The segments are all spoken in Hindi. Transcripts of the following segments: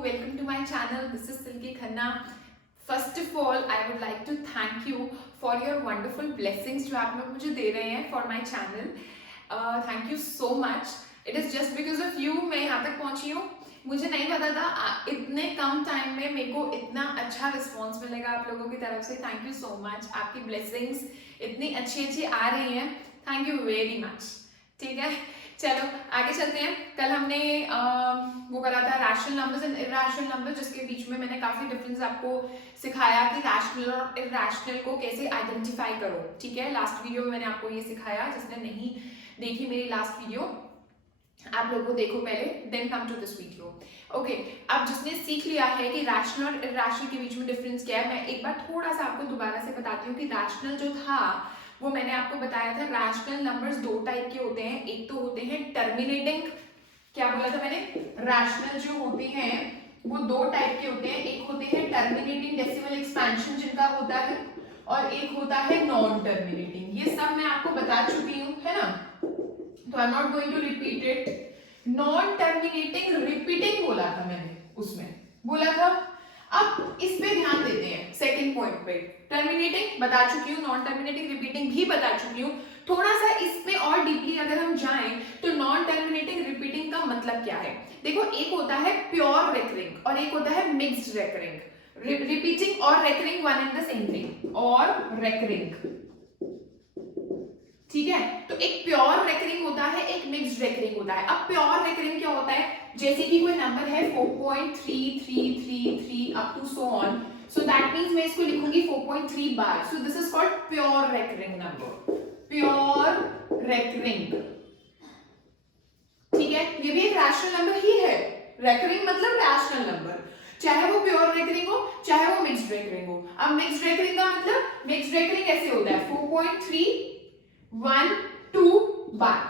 welcome to my channel. This is Silky Khanna. First of all, I would like to thank you for your wonderful blessings जो आप लोग मुझे दे रहे हैं for my channel. Thank you so much. It is just because of you मैं यहाँ तक पहुँची हूँ. मुझे नहीं पता था इतने कम टाइम में मेरे को इतना अच्छा रिस्पॉन्स मिलेगा आप लोगों की तरफ से. Thank you so much. आपकी ब्लेसिंग्स इतनी अच्छी अच्छी आ रही हैं. Thank you very much. ठीक है, चलो आगे चलते हैं. कल हमने वो करा था rational numbers and irrational numbers, जिसके बीच में मैंने काफी डिफरेंस आपको सिखाया कि रैशनल और इरैशनल को कैसे आइडेंटिफाई करो. ठीक है, लास्ट वीडियो में मैंने आपको ये सिखाया. जिसने नहीं देखी मेरी लास्ट वीडियो, आप लोगों को देखो पहले, then come to this video. Okay, अब जिसने सीख लिया है कि रैशनल और इरैशनल के बीच में डिफरेंस क्या है, मैं एक बार थोड़ा सा आपको दोबारा से बताती हूँ कि रैशनल जो था वो मैंने आपको बताया था. रैशनल नंबर्स दो टाइप के होते हैं. एक तो होते हैं टर्मिनेटिंग, क्या बोला था मैंने, रैशनल जो होते हैं वो दो टाइप के होते हैं. एक होते हैं टर्मिनेटिंग डेसिमल एक्सपेंशन जिनका होता है, और एक होता है नॉन टर्मिनेटिंग. ये सब मैं आपको बता चुकी हूँ, है ना, तो I am not going to repeat it. Non terminating repeating बोला था मैंने, उसमें बोला था. अब इस पे ध्यान देते हैं सेकंड पॉइंट पे. टर्मिनेटिंग बता चुकी हूँ, नॉन टर्मिनेटिंग रिपीटिंग भी बता चुकी हूँ. थोड़ा सा इसमें और डीपली अगर हम जाएं तो नॉन टर्मिनेटिंग रिपीटिंग का मतलब क्या है. देखो, एक होता है प्योर रेकरिंग और एक होता है मिक्स्ड रेकरिंग. रिपीटिंग और recurring one and the same thing. और रेकरिंग, ठीक है, तो एक प्योर रेकरिंग होता है, एक मिक्स्ड रेकरिंग होता है. अब प्योर रेकरिंग क्या होता है, जैसे कि कोई नंबर है 4.3333 up to so on, so that means मैं इसको लिखूंगी 4.3 bar. So this is called pure recurring number. Pure recurring, ठीक है, ये भी एक रैशनल नंबर ही है. रेकरिंग मतलब रैशनल नंबर, चाहे वो प्योर रेकरिंग हो चाहे वो मिक्स्ड रेकरिंग हो. अब मिक्स्ड रेकरिंग का मतलब, मिक्स्ड रेकरिंग ऐसे होता है 4.312 बार,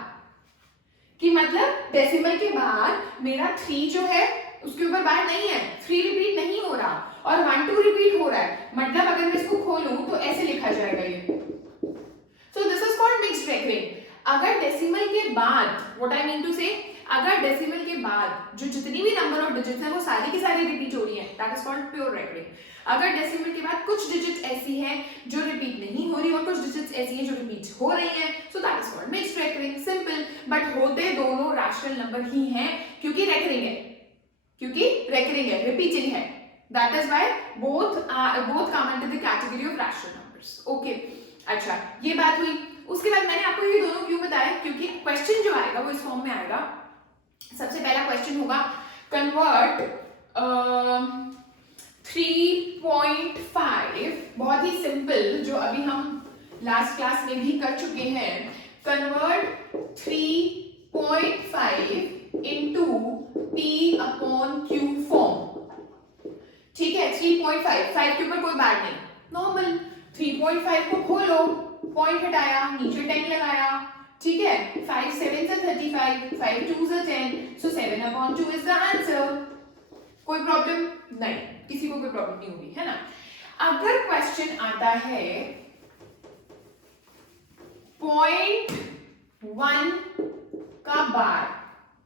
कि मतलब डेसिमल के बाद मेरा 3 जो है उसके ऊपर बार नहीं है, 3 रिपीट नहीं हो रहा और 1 2 रिपीट हो रहा है. मतलब अगर मैं इसको खोलूं तो ऐसे लिखा जाएगा ये. सो this is called mixed recurring. अगर डेसिमल के बाद, व्हाट आई मीन टू से, अगर डेसिमल के बाद जो जितनी भी नंबर ऑफ डिजिट्स हैं वो सारी की सारी रिपीट हो रही है, that is called pure recurring. अगर डेसिमल के बाद कुछ डिजिट ऐसी हैं जो रिपीट नहीं हो रही और कुछ डिजिट्स ऐसी हैं जो रिपीट हो रही हैं, so that is called mixed recurring. Simple, but होते दोनों रैशनल नंबर ही हैं क्योंकि रेकरिंग है, रिपीटिंग है. That is why both come under the category of rational numbers. Okay, अच्छा, ये बात हुई. उसके बाद मैंने आपको ये दोनों क्यों बताया, क्योंकि क्वेश्चन जो आएगा वो इस फॉर्म में आएगा. सबसे पहला क्वेश्चन होगा कन्वर्ट 3.5, बहुत ही सिंपल, जो अभी हम लास्ट क्लास में भी कर चुके हैं. Convert 3.5 into P upon Q form. ठीक है, 3.5, 5 के ऊपर कोई बार नहीं, नॉर्मल. 3.5 को खोलो, पॉइंट हटाया, नीचे 10 लगाया. ठीक है, 5 7 से 35, 5 2 से 10, सो 7 अपॉन 2 इज द आंसर. कोई प्रॉब्लम नहीं, किसी को कोई प्रॉब्लम नहीं होगी, है ना. अगर क्वेश्चन आता है 0.1 का बार,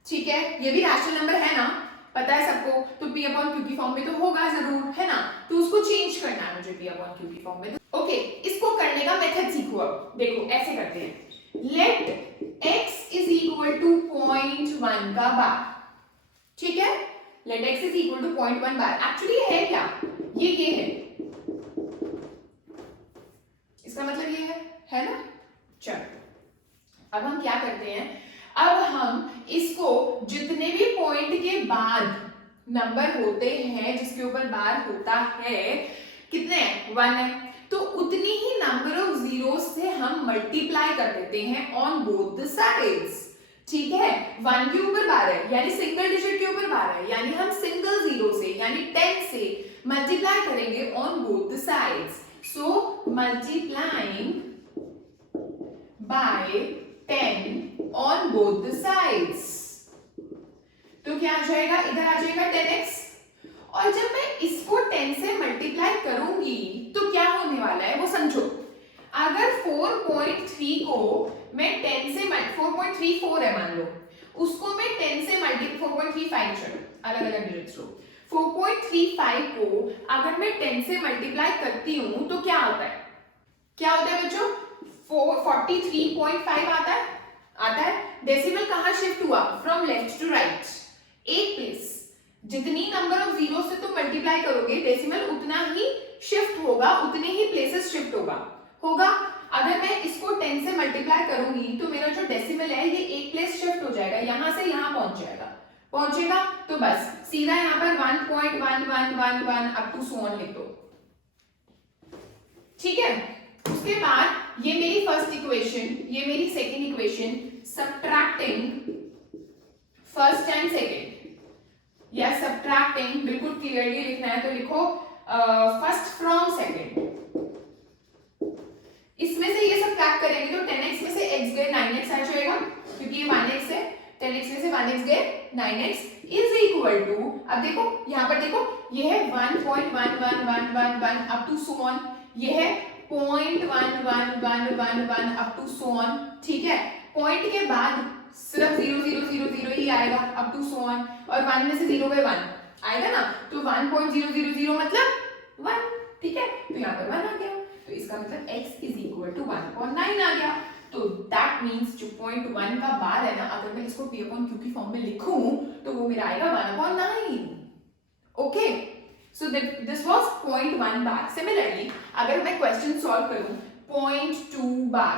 ठीक है, ये भी रैशनल नंबर है ना, पता है सबको, तो P अपॉन Q की फॉर्म में तो होगा जरूर, है ना. तो उसको चेंज करना है मुझे P अपॉन Q की फॉर्म में. ओके, इसको करने का मेथड सीखो. अब देखो ऐसे करते हैं. Let x is equal to 0.1 का बार, ठीक है. Let x is equal to 0.1 bar. Actually है क्या, ये है, इसका मतलब ये है ना. चलो, अब हम क्या करते हैं, अब हम इसको जितने भी पॉइंट के बाद नंबर होते हैं जिसके ऊपर बार होता है, कितने, 1 है, तो उतनी ही नंबर ऑफ जीरो से हम मल्टीप्लाई कर देते हैं ऑन बोथ द साइड्स. ठीक है, 1 के ऊपर बार है यानी सिंगल डिजिट के ऊपर बार है, यानी हम सिंगल जीरो से यानी 10 से मल्टीप्लाई करेंगे on both the sides. So multiplying by 10 on both the sides, तो क्या आ जाएगा, इधर आ जाएगा 10x. और जब मैं इसको 10 से मल्टीप्लाई करूंगी तो क्या होने वाला है वो समझो. अगर 4.3 को मैं 10 से 4.34 है मान लो, उसको मैं 10 से 4.35, चलो अलग अलग डिजिट्स लो, 4.35 को अगर मैं 10 से मल्टीप्लाई करती हूं तो क्या होता है? क्या होता है बच्चों? 43.5 आता है। डेसिमल कहां शिफ्ट हुआ? फ्रॉम लेफ्ट टू राइट, एक प्लेस। जितनी नंबर ऑफ जीरो से तुम मल्टीप्लाई करोगे डेसिमल उतना ही शिफ्ट होगा, उतने ही प्लेसेस शिफ्ट होगा। अगर मैं इसको 10 से मल्टीप्लाई करूंगी तो मेरा जो डेसिमल है ये एक प्लेस शिफ्ट हो जाएगा, यहां से यहां पहुंचेगा। तो बस सीधा यहां पर 1.1111 अप टू सो ऑन लिख दो। ठीक है, उसके बाद ये मेरी फर्स्ट इक्वेशन, ये मेरी second equation, subtracting first and second या सब्ट्रैक्टिंग, बिल्कुल क्लियरली लिखना है तो लिखो फर्स्ट फ्रॉम सेकेंड। इसमें से ये सब्ट्रैक्ट करेंगे तो 10x में से x गए 9x आ जाएगा, क्योंकि ये 1x है, 10x में से 1x गए 9x इज इक्वल टू, अब देखो यहां पर देखो ये है 1.11111 अप टू सो ऑन, ये है 0.11111 अप टू सो ऑन। ठीक है, पॉइंट के बाद सिर्फ 0.000 ही आएगा अप टू सो ऑन, और 1 में से 0 गए 1 आएगा ना, तो 1.000 मतलब 1। ठीक है, तो यहाँ पर 1 आ गया, तो इसका मतलब x इज इक्वल टू 1.9 आ गया। तो दैट मींस जो 0.1 का बार है ना, अगर मैं इसको p अपॉन q की फॉर्म में लिखूं तो वो मेरा आएगा 1/9। Okay, so this was 0.1 bar. Similarly अगर मैं क्वेश्चन सॉल्व करूं 0.2 बार,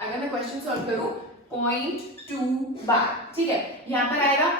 अगर मैं क्वेश्चन सॉल्व करूं 0.2 बार, ठीक है, यहां पर आएगा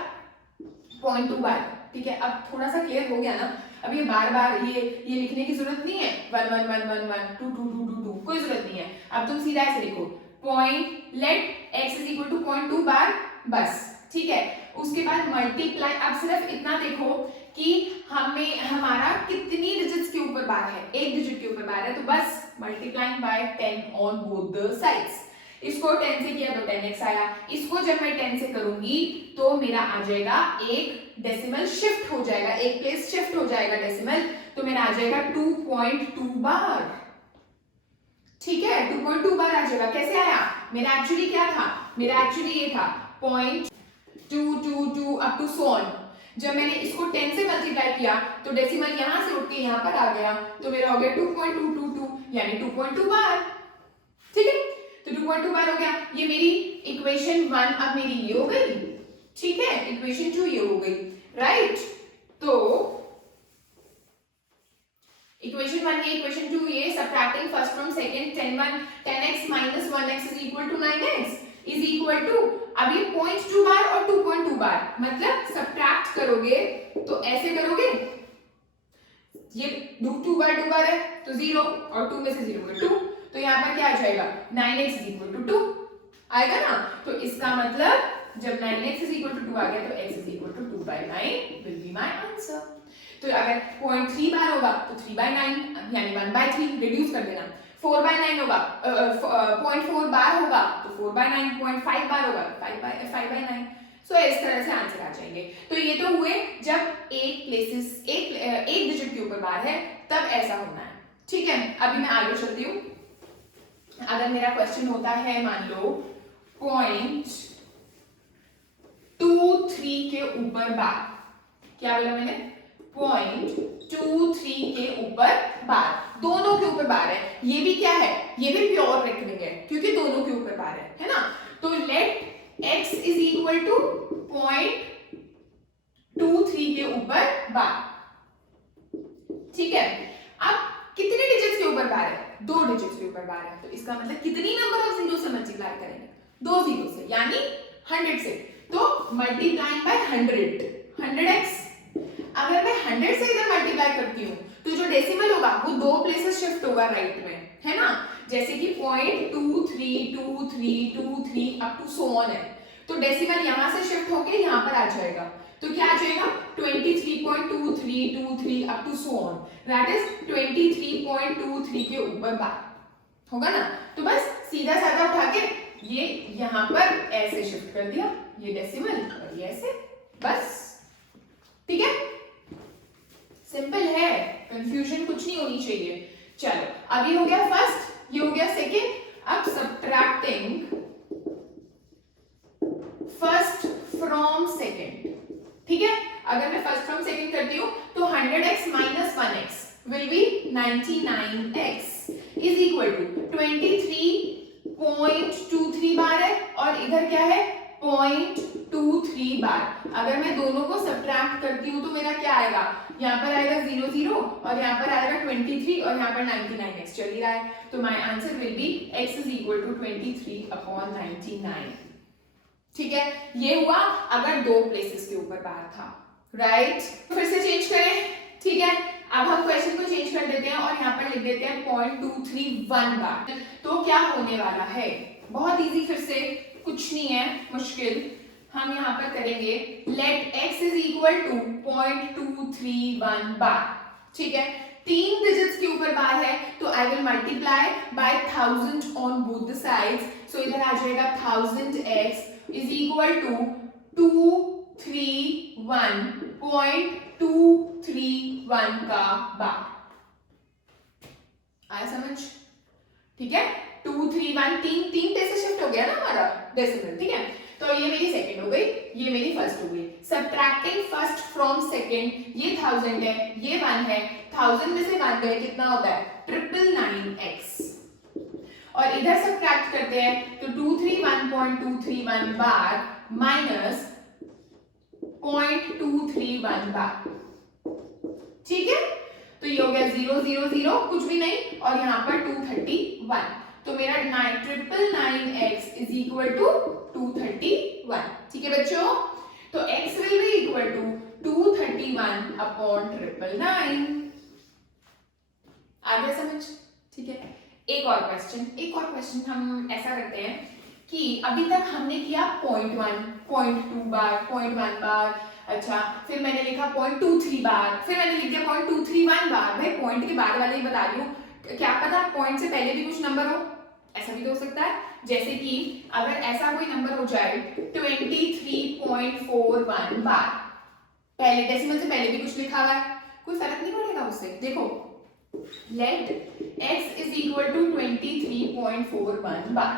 0.2 बार। ठीक है, अब थोड़ा सा क्लियर हो गया ना? अब ये बार बार ये लिखने की जरूरत नहीं है, 1 1 1 1 1 2 2 2 2 2 कोई जरूरत नहीं है। अब तुम सीधा ऐसे लिखो point let x is equal to 0.2 bar, बस। ठीक है, उसके बाद मल्टीप्लाई, अब सिर्फ इतना देखो कि हमें हमारा कितनी डिजिट्स के ऊपर बार है, एक डिजिट के ऊपर बार है, तो बस multiplying by 10 on both the sides. इसको 10 से किया तो 10x आया, इसको जब मैं 10 से करूंगी तो मेरा आ जाएगा एक डेसिमल शिफ्ट हो जाएगा, एक प्लेस शिफ्ट हो जाएगा डेसिमल, तो मेरा आ जाएगा 2.2 बार। ठीक है, 2.2 बार आ जाएगा। कैसे आया? मेरा एक्चुअली क्या था? मेरा एक्चुअली ये था 0.222 अप टू सो ऑन। जब मैंने इसको 10 से मल्टीप्लाई किया तो डेसिमल यहां से उठ के यहां पर आ गया, तो मेरा हो गया 2.222 यानी 2.2 बार। ठीक है, तो 2.2 बार हो गया। ये मेरी इक्वेशन 1 अब मेरी ये हो गई। ठीक है, इक्वेशन 2 ये हो गई, राइट? तो इक्वेशन 1 ये, इक्वेशन 2 ये, subtracting first from second, 10x minus 1x is equal to 9x is equal to, अब ये 0.2 बार और 2.2 बार, मतलब सब्ट्रैक्ट करोगे तो ऐसे करोगे, ये 2 बार है तो 0 और 2 में से 0 गए 2, तो यहाँ पर क्या आ जाएगा? 9x is equal to 2 आएगा ना? तो इसका मतलब जब 9x is equal to 2 आ गया तो x is equal to 2/9 will be my answer। तो अगर 0.3 बार होगा तो 3/9 यानी 1/3 रिड्यूस कर देना, 4/9 होगा 0.4 बार होगा तो 4/9, 0.5 बार होगा 5/9। सो इस तरह से आंसर आ जाएंगे। तो ये तो हुए जब एक डिजिट के ऊपर बार है, तब ऐसा होना है। ठीक है, अभी मैं आगे चलती हूँ। अगर मेरा क्वेश्चन होता है मान लो 0.23 के ऊपर बार, क्या बोला मैंने? 0.23 के ऊपर बार, दोनों के ऊपर बार है। ये भी क्या है? ये भी प्योर रेकनिंग है क्योंकि दोनों के ऊपर बार है ना? तो let x is equal to 0.23 के ऊपर बार। ठीक है, अब कितने डिजिट्स के ऊपर बार है? 2 डिजिट्स के ऊपर बार है, तो इसका मतलब कितनी नंबर ऑफ जीरो से मल्टीप्लाई करेंगे? 2 जीरो से, यानी 100 से। तो मल्टीप्लाइंग बाय 100x। अगर मैं 100 से इधर मल्टीप्लाई करती हूँ तो जो डेसिमल होगा वो 2 प्लेसेस शिफ्ट होगा राइट में, है ना? जैसे कि 0.232323 अप टू सो ऑन है, तो डेसिमल यहां से शिफ्ट होके यहां पर आ जाएगा, तो क्या आ जाएगा? 23.2323 up to so on, that is 23.23 के ऊपर बार होगा ना? तो बस सीधा साधा उठा के ये यहां पर ऐसे शिफ्ट कर दिया, ये डेसिमल और ये ऐसे, बस। ठीक है, सिंपल है, कंफ्यूजन कुछ नहीं होनी चाहिए। चलो, अब ये हो गया फर्स्ट, ये हो गया सेकेंड। अब सब्ट्रैक्टिंग फर्स्ट फ्रॉम सेकेंड। ठीक है, अगर मैं फर्स्ट फ्रॉम सेकेंड करती हूँ 100x minus 1x will be 99x is equal to 23.23 बार है और इधर क्या है 0.23 बार। अगर मैं दोनों को सब्ट्रैक्ट करती हूँ तो मेरा क्या आएगा, यहाँ पर आएगा 0 0 और यहाँ पर आएगा 23 और यहाँ पर 99x चल ही रहा है। तो my answer will be x is equal to 23/99। ठीक है, ये हुआ अगर दो प्लेसेस के ऊपर बार था, राइट। फिर से चेंज करें, ठीक है। अब हम क्वेश्चन को चेंज कर देते हैं और यहाँ पर लिख देते हैं 0.231 बार। तो क्या होने वाला है, बहुत इजी, फिर से कुछ नहीं है मुश्किल। हम यहाँ पर करेंगे let x is equal to 0.231 bar, ठीक है। 3 डिजिट्स के ऊपर बार है तो I will multiply by 1000 on both the sides. So इधर आ जाएगा 1000x is equal to 231.231 का बार। आया समझ, ठीक है। 231 तीन पे से शिफ्ट हो गया ना हमारा डेसिमल, ठीक है। तो ये मेरी सेकंड हो गई, ये मेरी फर्स्ट हो गई। सब्ट्रैक्टिंग फर्स्ट फ्रॉम सेकंड, ये 1000 है, ये 1 है, 1000 में से 1 गए कितना होता है 999x। और इधर सब्ट्रैक्ट करते हैं तो 231.231 बार माइनस 0.231 बार, ठीक है। तो ये हो गया 0 0 0 कुछ भी नहीं और यहाँ पर 231। तो मेरा 999x is equal to 231, ठीक है बच्चों। तो x will be equal to 231/999। आ गया समझ, ठीक है। एक और क्वेश्चन हम ऐसा करते हैं कि अभी तक हमने किया 0.1, 0.2 बार, 0.1 बार, अच्छा, फिर मैंने लिखा 0.23 बार, फिर मैंने लिख दिया 0.231 बार। भाई पॉइंट के बाद वाले ही बता रही हूँ, क्या पता पॉइंट से पहले भी कुछ नंबर हो, ऐसा भी तो हो सकता है। जैसे कि अगर ऐसा कोई नंबर हो जाए 23.41 बार, पहले डेसिमल से पहले भी कुछ लिखा हुआ है, कोई फर्क नहीं पड़ेगा उससे। देखो let x is equal to 23.41 bar.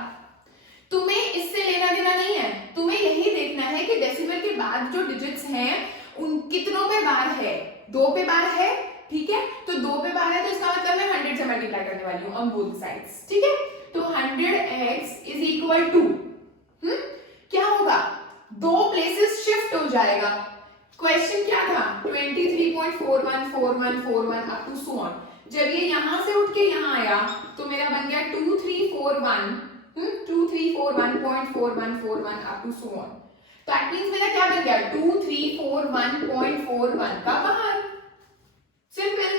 तुम्हें इससे लेना देना नहीं है, तुम्हें यही देखना है कि डेसिमल के बाद जो डिजिट्स हैं उन कितनों पे बार है। 2 पे बार है, ठीक है। तो 2 पे बार है तो इसका मतलब मैं 100 से मल्टीप्लाई करने वाली हूँ ऑन बोथ साइड्स, ठीक है। तो 100x is equal to क्या होगा, 2 प्लेसेस शिफ्ट हो जाएगा। क्वेश्चन क्या था 23.414141 अप टू सो ऑन। जब ये यहां से उठ के यहां आया तो मेरा बन गया 2341.4141 अप टू सो ऑन। तो दैट मींस मेरा क्या बन गया 2341.41 का बाहर। सिंपल,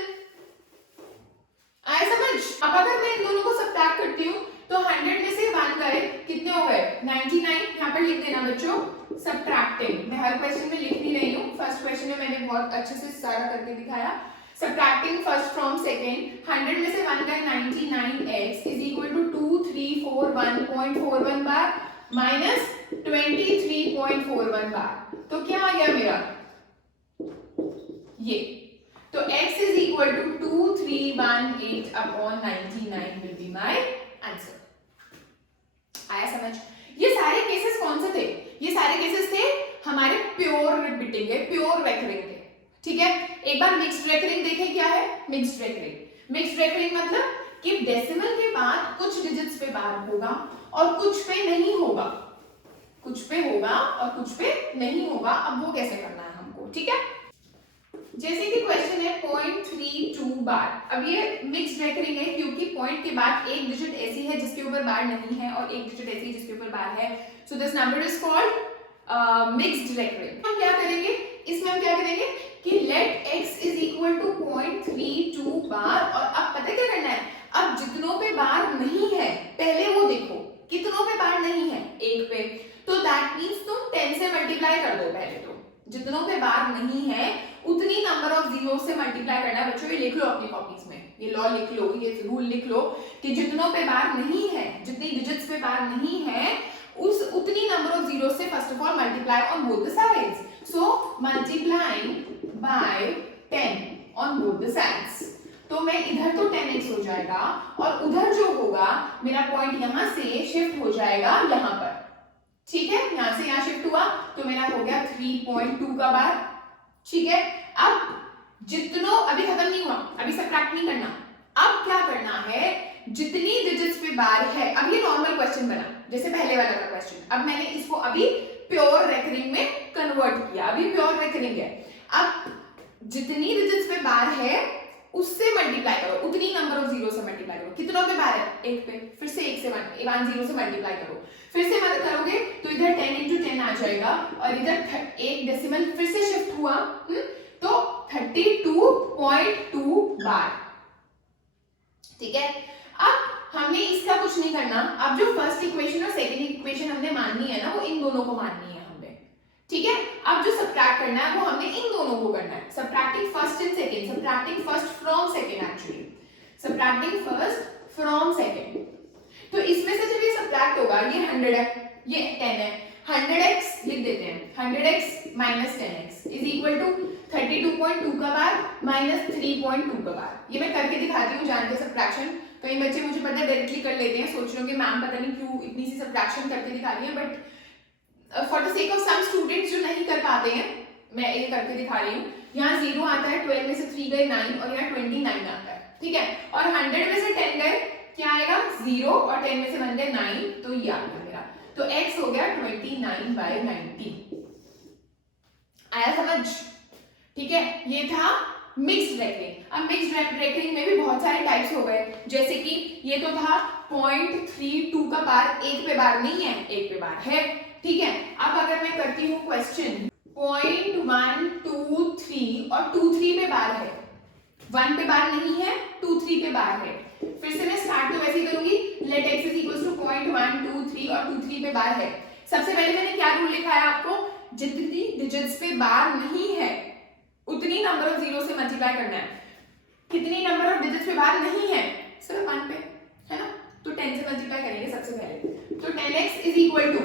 आया समझ। अब अगर मैं इन दोनों को सब्ट्रैक्ट करती हूँ तो 100 में से 1 गए कितने हो गए 99। यहाँ पर लिख देना बच्चों सब्ट्रैक्टिंग। मैं हर क्वेश्चन में लिख नहीं रही हूँ, फर्स्ट क्वेश्चन में मैंने बहुत अच्छे से सारा करके दिखाया। Subtracting first from second, 100 में से 1 गए 99x is equal to 2341.41 bar minus 23.41 बार। तो क्या आ गया मेरा ये, तो x is equal to 2318/99 will be my answer। आया समझ। ये सारे केसेस कौन से थे, ये सारे केसेस थे हमारे प्योर रिपीटिंग के, प्योर रेकरिंग के, ठीक है। एक बार मिक्स्ड रेकरिंग देखें क्या है। मिक्स्ड रेकरिंग मतलब कि डेसिमल के बाद कुछ डिजिट्स पे बार होगा और कुछ पे नहीं होगा, कुछ पे होगा और कुछ पे नहीं होगा। अब वो कैसे करना है हमको, ठीक है। जैसे कि क्वेश्चन है 0.32 बार। अब ये मिक्स्ड रेकरिंग है क्योंकि पॉइंट के बाद एक डिजिट ऐसी है जिसके ऊपर बार नहीं है और एक डिजिट ऐसी है जिसके ऊपर बार है। So this number is called mixed recurring. हम क्या करेंगे इसमें, हम क्या करेंगे कि let x is equal to 0.32 bar. और अब पता क्या करना है, अब जितनों पे बार नहीं है पहले वो देखो कितनों पे बार नहीं है, 1 पे। तो दैट मींस तुम 10 से मल्टीप्लाई कर दो पहले। तो जितनों पे बार नहीं है उतनी नंबर ऑफ जीरो से मल्टीप्लाई करना है बच्चों। ये लिख लो अपनी कॉपीज में, ये लॉ लिख लो, ये रूल लिख लो कि जितनों पे बार नहीं है, जितनी डिजिट्स पे बार नहीं है उतनी नंबर ऑफ जीरो से first of all multiply on both the sides. So multiplying by 10 on both the sides. तो मैं इधर तो 10x हो जाएगा और उधर जो होगा मेरा पॉइंट यहां से शिफ्ट हो जाएगा यहां पर, ठीक है। यहां से यहां शिफ्ट हुआ तो मेरा हो गया 3.2 का बार, ठीक है। अब जितनों अभी खत्म नहीं हुआ, अभी सब्ट्रैक्ट नहीं करना, अब क्या करना है, जितनी डिजिट्स पे बार है, अब ये नॉर्मल क्वेश्चन बना जैसे पहले वाला का क्वेश्चन, अब मैंने इसको अभी प्योर रेकरिंग में कन्वर्ट किया, अभी प्योर रेकरिंग है। अब जितनी डिजिट्स पे बार है उससे मल्टीप्लाई करो, उतनी नंबर ऑफ जीरो से मल्टीप्लाई करो। कितनों पे बार है, एक पे, फिर से एक से वन जीरो से मल्टीप्लाई करो, फिर से मत करोगे तो इधर 10 into 10 आ जाएगा और इधर एक डेसिमल फिर से शिफ्ट हुआ, तो 32.2 बार। ठीक है, अब हमने इसका कुछ नहीं करना, अब जो फर्स्ट इक्वेशन और सेकंड इक्वेशन हमने माननी है ना, वो इन दोनों को माननी है हमें। ठीक है, अब जो सब्ट्रैक्ट करना है वो हमने इन दोनों को करना है, subtracting first and second, subtracting first from second, actually subtracting first from second. तो इसमें से जब ये सब्ट्रैक्ट होगा, ये 100 है, ये 10 है, 100x लिख देते हैं, 100x minus 10x is equal to 32.2 का बार माइनस 3.2 का बार। ये मैं करके दिखाती हूँ जान के सब्ट्रैक्शन, कई बच्चे मुझे पता है डायरेक्टली कर लेते हैं, सोच रहे हो कि मैम पता नहीं क्यों इतनी सी सब्ट्रैक्शन करके दिखा रही है, but for the sake of some students जो नहीं कर पाते हैं, मैं ये करके दिखा रही हूँ। यहाँ 0 आता है, 12 में से 3 गए 9 और यहाँ 29 आता है। ठीक है, और 100 में से 10 गए, क्या आएगा 0 और 10 में से बन गए 9, तो ये आ गया मेरा, तो x हो गया 29/90। आया समझ? ठीक है, ये था मिक्स्ड रेकरिंग। अब मिक्स्ड रेकरिंग में भी बहुत सारे टाइप्स हो गए, जैसे कि ये तो था 0.32 का बार, एक पे बार नहीं है, एक पे बार है। ठीक है, अब अगर मैं करती हूँ क्वेश्चन 0.123 और 23 पे बार है, 1 पे बार नहीं है, 23 पे बार है। फिर से मैं स्टार्ट तो वैसे ही करूंगी, let x is equal to 0.123 और 23 पे बार है। सबसे पहले मैंने क्या रूल लिखा है आपको, जितनी डिजिट्स पे बार नहीं है उतनी नंबर ऑफ जीरो से मल्टीप्लाई करना है। कितनी नंबर ऑफ डिजिट्स पे बार नहीं है, सिर्फ 1 पे है ना, तो 10 से मल्टीप्लाई करेंगे सबसे पहले, तो 10x इज इक्वल टू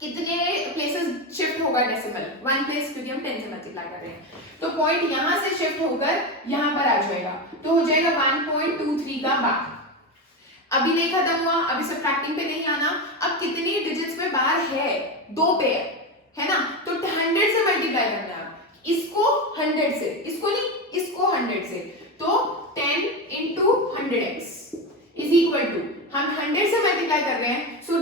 कितने प्लेसेस शिफ्ट होगा डेसिमल, 1 प्लेस, क्योंकि हम 10 से मल्टीप्लाई कर रहे हैं, तो पॉइंट यहां से शिफ्ट होकर यहां पर आ जाएगा, तो हो जाएगा 1.23 का बार। अभी नहीं खत्म हुआ, अभी सब्ट्रैक्टिंग पे नहीं आना, अब कितनी डिजिट्स पे बार है, 2 पे है ना, तो 100 से मल्टीप्लाई करना है, इसको 100 से, इसको नहीं, इसको 100 से, तो 10 into 100x is equal to, हम 100 से मल्टीप्लाई कर रहे हैं, सो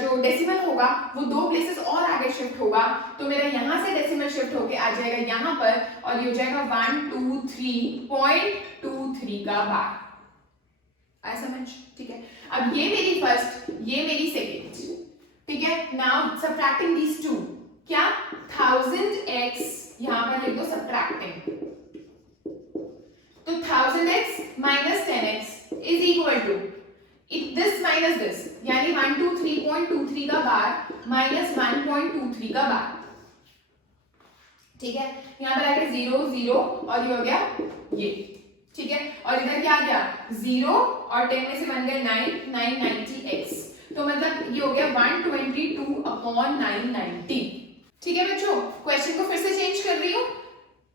जो डेसिमल होगा वो 2 प्लेसेस और आगे शिफ्ट होगा, तो मेरा यहां से डेसिमल शिफ्ट होके आ जाएगा यहां पर, और ये हो जाएगा 123.23 का बार। आया समझ? ठीक है, अब ये मेरी फर्स्ट, ये मेरी सेकेंड। ठीक है, नाउ सब्ट्रैक्टिंग दीज टू, क्या 1000x यहां पर लिख दो सब्ट्रैक्टिंग, तो 1000x minus 10x is equal to this minus this, यानी 123.23 का बार माइनस 1.23 का बार। ठीक है, यहां पर आके 0 0 और ये हो गया ये। ठीक है, और इधर क्या आ गया 0 और 10 में से बन गए 9, 990x, तो मतलब ये हो गया 122/990। ठीक है बच्चों, क्वेश्चन को फिर से चेंज कर रही हूं,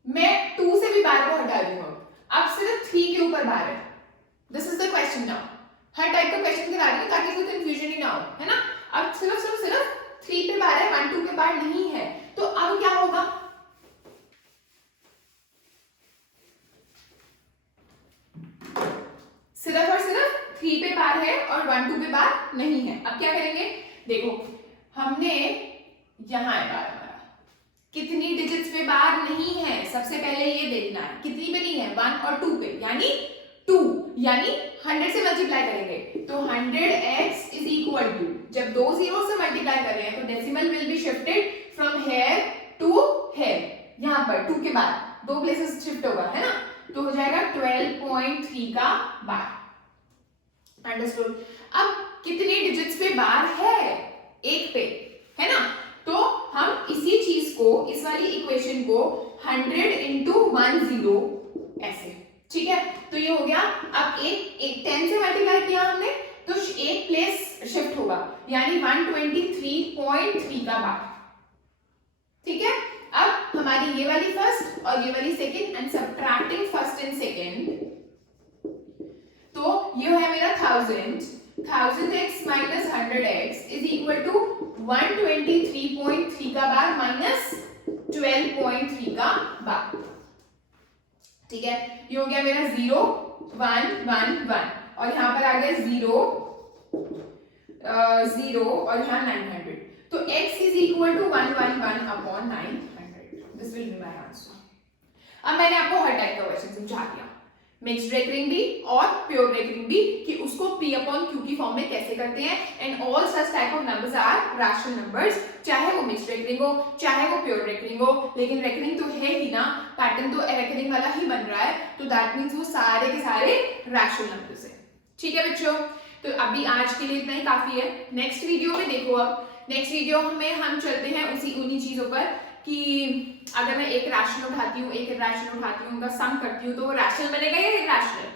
मैं 2 से भी बार को हटा रही हूं, अब सिर्फ 3 के ऊपर बार है। This is the question now, her type का क्वेश्चन करा रही हूं ताकि कोई कंफ्यूजन ही ना हो, है ना। अब सिर्फ 3 पे बार है, 1 2 पे बार नहीं है, तो अब क्या होगा, सिर्फ और सिर्फ 3 पे बार है और 1 2 पे बार नहीं है। अब क्या करेंगे, देखो हमने यहां है बार, हमारा कितनी डिजिट्स पे बार नहीं है, सबसे पहले ये देखना है कितनी पे नहीं है, 1 और 2 पे, यानी 2, यानी 100 से मल्टीप्लाई करेंगे, तो 100x इज इक्वल टू, जब 2 जीरो से मल्टीप्लाई कर रहे हैं तो decimal will be shifted from here to here, यहां पर 2 के बाद 2 प्लेसेस शिफ्ट होगा, है ना, तो हो जाएगा 12.3 का बार। अंडरस्टूड? अब कितनी डिजिट्स पे बार है, एक पे, है ना, तो हम इसी चीज को, इस वाली इक्वेशन को 100 into 10 ऐसे, ठीक है, तो ये हो गया। अब एक 10 से मल्टीप्लाई किया हमने, तो एक प्लेस शिफ्ट होगा, यानी 123.3 का बार। ठीक है, अब हमारी ये वाली फर्स्ट और ये वाली second, and subtracting first and second, तो ये है मेरा 1000x minus 100x is equal to 123.3 का बार माइनस 12.3 का बार। ठीक है, ये हो गया मेरा 0 1 1 1 और यहाँ पर आ गया 0 0 और यहाँ 900, तो x is equal to 111 upon 900, this will be my answer. अब मैंने आपको हर टाइप का क्वेश्चन समझा दिया, मिक्स्ड रेकरिंग भी और प्योर रेकरिंग भी, कि उसको p अपॉन q की फॉर्म में कैसे करते हैं, and all such type of numbers are rational numbers, चाहे वो मिक्स्ड रेकरिंग हो चाहे वो प्योर रेकरिंग हो, लेकिन रेकरिंग तो है ही ना, पैटर्न तो रेकरिंग वाला ही बन रहा है, तो दैट मींस वो सारे के सारे रैशनल नंबर्स है। ठीक है बच्चों, तो अभी आज के लिए इतना ही काफी है। नेक्स्ट वीडियो में देखो, अब नेक्स्ट वीडियो में हम चलते हैं उन्हीं चीजों पर कि अगर मैं एक रैशनल उठाती हूँ उनका सम करती हूँ तो वो रैशनल बनेगा या इरैशनल।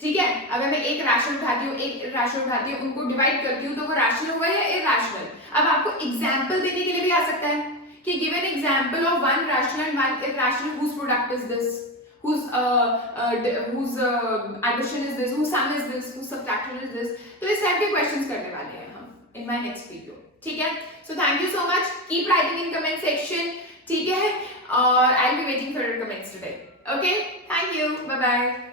ठीक है, अगर मैं एक रैशनल उठाती हूँ उनको डिवाइड करती हूँ तो वो रैशनल होगा या इरैशनल। अब आपको एग्जांपल देने के लिए भी आ सकता है कि give an example of one rational and one irrational, whose product is this, whose addition is this, whose sum is this, whose subtraction is this। तो इस टाइप के क्वेश्चंस करने वाले हैं हम इन माय नेक्स्ट वीडियो। ठीक है, so thank you so much, keep writing in comment section. ठीक है, और I will be waiting for your comments today. Okay, thank you, bye bye.